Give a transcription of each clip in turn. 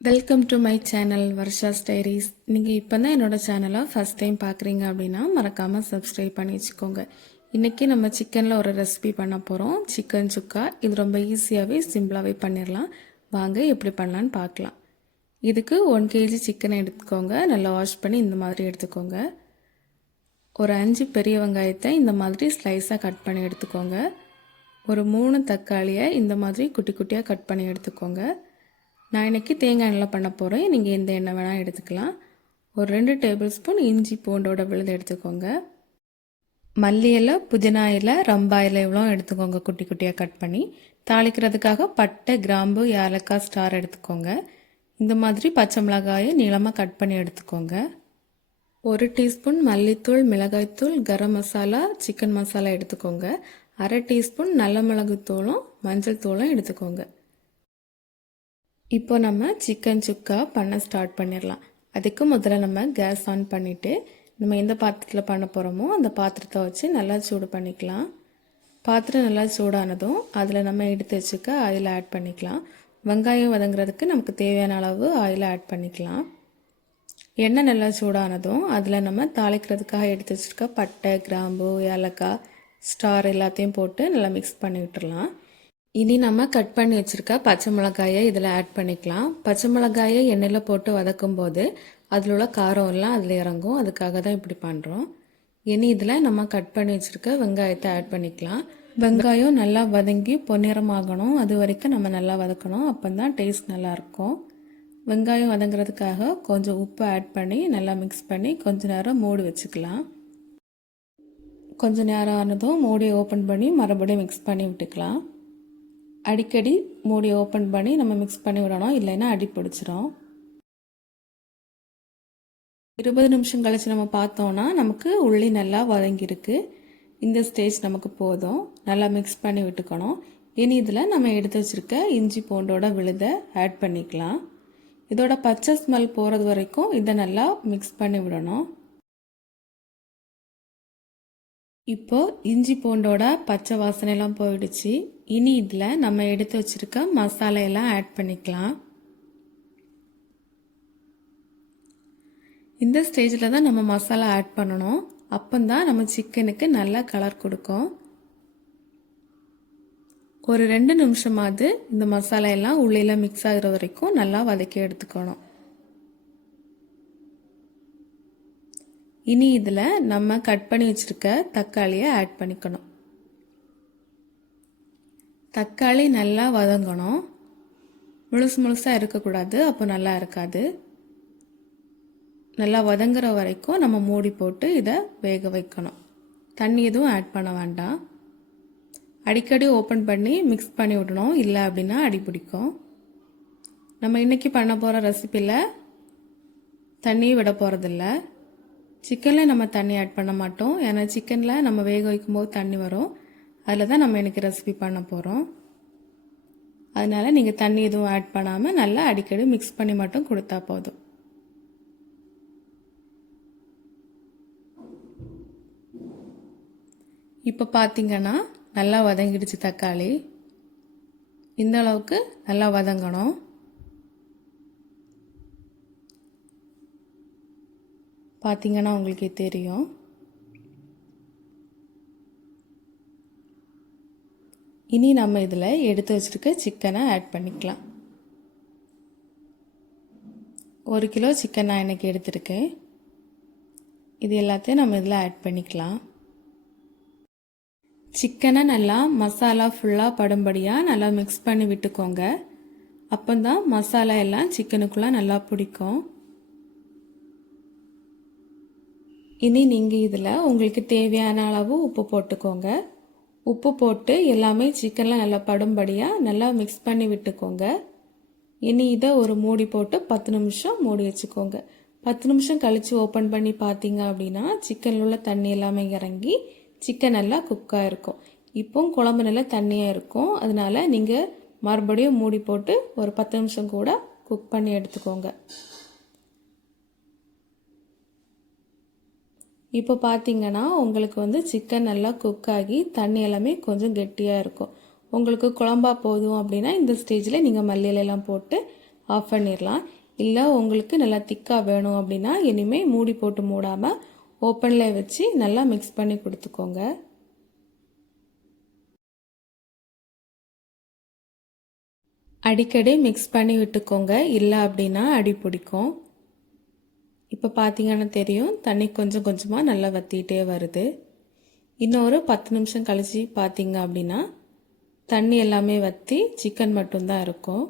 Welcome to my channel Varsha's diaries. நீங்கள் இப்போ தான் என்னோடய சேனலை ஃபஸ்ட் டைம் பார்க்குறீங்க அப்படின்னா மறக்காமல் சப்ஸ்கிரைப் பண்ணி வச்சுக்கோங்க. இன்றைக்கி நம்ம சிக்கனில் ஒரு ரெசிபி பண்ண போகிறோம், சிக்கன் சுக்கா. இது ரொம்ப ஈஸியாகவே சிம்பிளாகவே பண்ணிடலாம். வாங்க எப்படி பண்ணலான்னு பார்க்கலாம். இதுக்கு 1 kg சிக்கனை எடுத்துக்கோங்க. நல்லா வாஷ் பண்ணி இந்த மாதிரி எடுத்துக்கோங்க. ஒரு 5 பெரிய வெங்காயத்தை இந்த மாதிரி ஸ்லைஸாக கட் பண்ணி எடுத்துக்கோங்க. ஒரு 3 தக்காளியை இந்த மாதிரி குட்டி குட்டியாக கட் பண்ணி எடுத்துக்கோங்க. நான் இன்றைக்கி தேங்காய் எண்ணெயில் பண்ண போகிறேன். நீங்கள் எந்த எண்ணெய் வேணால் எடுத்துக்கலாம். ஒரு 2 டேபிள் ஸ்பூன் இஞ்சி பூண்டோட விழுது எடுத்துக்கோங்க. மல்லி இலை, புதினா இலை, ரம்பா இலை இவ்வளோ எடுத்துக்கோங்க, குட்டி குட்டியாக கட் பண்ணி. தாளிக்கிறதுக்காக பட்டை, கிராம்பு, ஏலக்காய், ஸ்டார் எடுத்துக்கோங்க. இந்த மாதிரி பச்சை மிளகாயை நீளமாக கட் பண்ணி எடுத்துக்கோங்க. 1 டீஸ்பூன் மல்லித்தூள், மிளகாய்த்தூள், கரம் மசாலா, சிக்கன் மசாலா எடுத்துக்கோங்க. 1/2 டீஸ்பூன் நல்ல மிளகுத்தூளும் மஞ்சள் தூளும் எடுத்துக்கோங்க. இப்போ நம்ம சிக்கன் சுக்கா பண்ண ஸ்டார்ட் பண்ணிடலாம். அதுக்கு முதல்ல நம்ம கேஸ் ஆன் பண்ணிவிட்டு நம்ம எந்த பாத்திரத்தில் பண்ண போகிறோமோ அந்த பாத்திரத்தை வச்சு நல்லா சூடு பண்ணிக்கலாம். பாத்திரம் நல்லா சூடானதும் அதில் நம்ம எடுத்து வச்சுக்க ஆயில் ஆட் பண்ணிக்கலாம். வெங்காயம் வதங்குறதுக்கு நமக்கு தேவையான அளவு ஆயில் ஆட் பண்ணிக்கலாம். எண்ணெய் நல்லா சூடானதும் அதில் நம்ம தாளிக்கிறதுக்காக எடுத்து வச்சுருக்க பட்டை, கிராம்பு, ஏலக்காய், ஸ்டார் எல்லாத்தையும் போட்டு நல்லா மிக்ஸ் பண்ணி விட்டுடலாம். இனி நம்ம கட் பண்ணி வச்சுருக்க பச்சை மிளகாயை இதில் ஆட் பண்ணிக்கலாம். பச்சை மிளகாயை எண்ணெயில் போட்டு வதக்கும் போது அதில் உள்ள காரம் எல்லாம் அதில் இறங்கும். அதுக்காக தான் இப்படி பண்ணுறோம். இனி இதில் நம்ம கட் பண்ணி வச்சுருக்க வெங்காயத்தை ஆட் பண்ணிக்கலாம். வெங்காயம் நல்லா வதங்கி பொன்னிறமாகணும், அது வரைக்கும் நம்ம நல்லா வதக்கணும். அப்போ தான் டேஸ்ட் நல்லாயிருக்கும். வெங்காயம் வதங்குறதுக்காக கொஞ்சம் உப்பு ஆட் பண்ணி நல்லா மிக்ஸ் பண்ணி கொஞ்சம் நேரம் மூடி வச்சுக்கலாம். கொஞ்சம் நேரம் ஆனதும் மூடியை ஓப்பன் பண்ணி மறுபடியும் மிக்ஸ் பண்ணி விட்டுக்கலாம். அடிக்கடி மூடி ஓப்பன் பண்ணி நம்ம மிக்ஸ் பண்ணி விடணும், இல்லைன்னா அடி பிடிச்சிரும். 20 நிமிஷம் கழிச்சு நம்ம பார்த்தோன்னா நமக்கு உள்ளி நல்லா வதங்கியிருக்கு. இந்த ஸ்டேஜ் நமக்கு போதும். நல்லா மிக்ஸ் பண்ணி விட்டுக்கணும். இனி இதில் நம்ம எடுத்து வச்சுருக்க இஞ்சி பூண்டோட விழுதை ஆட் பண்ணிக்கலாம். இதோட பச்சை ஸ்மெல் போகிறது வரைக்கும் இதை நல்லா மிக்ஸ் பண்ணி விடணும். இப்போ இஞ்சி பூண்டோட பச்சை வாசனையெல்லாம் போயிடுச்சு. இனி இதில் நம்ம எடுத்து வச்சுருக்க மசாலையெல்லாம் ஆட் பண்ணிக்கலாம். இந்த ஸ்டேஜில் தான் நம்ம மசாலா ஆட் பண்ணணும். அப்போந்தான் நம்ம சிக்கனுக்கு நல்லா கலர் கொடுக்கும். ஒரு 2 நிமிஷமாவது இந்த மசாலா எல்லாம் உள்ளே மிக்ஸ் ஆகிற வரைக்கும் நல்லா வதக்கி எடுத்துக்கணும். இனி இதில் நம்ம கட் பண்ணி வச்சுருக்க தக்காளியை ஆட் பண்ணிக்கணும். தக்காளி நல்லா வதங்கணும். முழுசாக இருக்கக்கூடாது, அப்போ நல்லா இருக்காது. நல்லா வதங்குற வரைக்கும் நம்ம மூடி போட்டு இதை வேக வைக்கணும். தண்ணி எதுவும் ஆட் பண்ண வேண்டாம். அடிக்கடி ஓப்பன் பண்ணி மிக்ஸ் பண்ணி விடணும், இல்லை அப்படின்னா அடி பிடிக்கும். நம்ம இன்றைக்கி பண்ண போகிற ரெசிப்பியில் தண்ணி விட போகிறதில்ல. சிக்கனில் நம்ம தண்ணி ஆட் பண்ண மாட்டோம், ஏன்னா சிக்கனில் நம்ம வேக வைக்கும்போது தண்ணி வரும். அதில் தான் நம்ம இன்றைக்கி ரெசிபி பண்ண போகிறோம். அதனால் நீங்கள் தண்ணி எதுவும் ஆட் பண்ணாமல் நல்லா அடிக்கடி மிக்ஸ் பண்ணி மட்டும் கொடுத்தா போதும். இப்போ பார்த்தீங்கன்னா நல்லா வதங்கிடுச்சு தக்காளி. இந்த அளவுக்கு நல்லா வதங்கணும். பார்த்தீங்கன்னா உங்களுக்கே தெரியும். இனி நம்ம இதில் எடுத்து வச்சுருக்க சிக்கனை ஆட் பண்ணிக்கலாம். 1 கிலோ சிக்கன் நான் இன்றைக்கி எடுத்துருக்கேன். இது எல்லாத்தையும் நம்ம இதில் ஆட் பண்ணிக்கலாம். சிக்கனை நல்லா மசாலா ஃபுல்லாக படும்படியாக நல்லா மிக்ஸ் பண்ணி விட்டுக்கோங்க. அப்போ தான் மசாலா எல்லாம் சிக்கனுக்குள்ளே நல்லா பிடிக்கும். இனி நீங்கள் இதில் உங்களுக்கு தேவையான அளவு உப்பு போட்டுக்கோங்க. உப்பு போட்டு எல்லாமே சிக்கனில் நல்லா படும்படியாக நல்லா மிக்ஸ் பண்ணி விட்டுக்கோங்க. இனி இதை ஒரு மூடி போட்டு 10 நிமிஷம் மூடி வச்சுக்கோங்க. 10 நிமிஷம் கழித்து ஓப்பன் பண்ணி பார்த்தீங்க அப்படின்னா சிக்கனில் உள்ள தண்ணி எல்லாமே இறங்கி சிக்கன் நல்லா குக்காக இருக்கும். இப்போ குழம்பு நல்லா தண்ணியாக இருக்கும். அதனால் நீங்கள் மறுபடியும் மூடி போட்டு ஒரு 10 நிமிஷம் கூட குக் பண்ணி எடுத்துக்கோங்க. இப்போ பார்த்தீங்கன்னா உங்களுக்கு சிக்கன் நல்லா குக் ஆகி தண்ணி எல்லாமே கொஞ்சம் கெட்டியாக இருக்கும். உங்களுக்கு குழம்பா போதும் அப்படின்னா இந்த ஸ்டேஜில் நீங்கள் மல்லி இலையெல்லாம் போட்டு ஆஃப் பண்ணிடலாம். இல்லை உங்களுக்கு நல்லா திக்காக வேணும் அப்படின்னா இனிமேல் மூடி போட்டு மூடாமல் ஓப்பனில் வச்சு நல்லா மிக்ஸ் பண்ணி கொடுத்துக்கோங்க. அடிக்கடி மிக்ஸ் பண்ணி விட்டுக்கோங்க, இல்லை அப்படின்னா அடி பிடிக்கும். இப்போ பார்த்தீங்கன்னா தெரியும், தண்ணி கொஞ்சம் கொஞ்சமாக நல்லா வற்றிக்கிட்டே வருது. இன்னொரு 10 நிமிஷம் கழிச்சு பார்த்தீங்க அப்படின்னா தண்ணி எல்லாமே வற்றி சிக்கன் மட்டும்தான் இருக்கும்.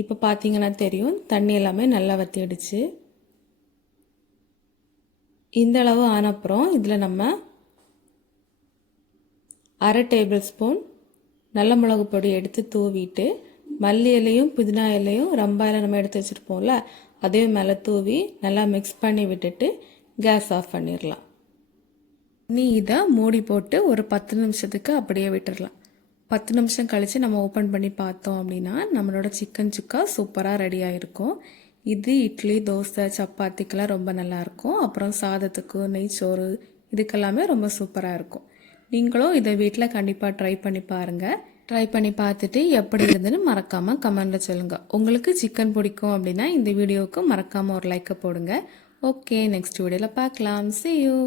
இப்போ பார்த்தீங்கன்னா தெரியும், தண்ணி எல்லாமே நல்லா வற்றிடுச்சு. இந்த அளவு ஆனப்புறம் இதில் நம்ம 1/2 டேபிள் ஸ்பூன் நல்ல மிளகு பொடி எடுத்து தூவிட்டு, மல்லி இலையும் புதினா இலையும் ரம்பா இலை நம்ம எடுத்து வச்சுருப்போம்ல, அதையும் மேலே தூவி நல்லா மிக்ஸ் பண்ணி விட்டுட்டு கேஸ் ஆஃப் பண்ணிடலாம். இதை மூடி போட்டு ஒரு 10 நிமிஷத்துக்கு அப்படியே விட்டுடலாம். 10 நிமிஷம் கழித்து நம்ம ஓப்பன் பண்ணி பார்த்தோம் அப்படின்னா நம்மளோட சிக்கன் சுக்கா சூப்பராக ரெடி ஆகிருக்கும். இது இட்லி, தோசை, சப்பாத்திக்கெல்லாம் ரொம்ப நல்லாயிருக்கும். அப்புறம் சாதத்துக்கு, நெய்ச்சோறு இதுக்கெல்லாமே ரொம்ப சூப்பராக இருக்கும். நீங்களும் இதை வீட்டில் கண்டிப்பாக ட்ரை பண்ணி பாருங்கள். ட்ரை பண்ணி பார்த்துட்டு எப்படி இருந்துன்னு மறக்காமல் கமெண்டில் சொல்லுங்கள். உங்களுக்கு சிக்கன் பிடிக்கும் அப்படின்னா இந்த வீடியோவுக்கு மறக்காமல் ஒரு லைக்கை போடுங்க. ஓகே, நெக்ஸ்ட் வீடியோவில் பார்க்கலாம். See you.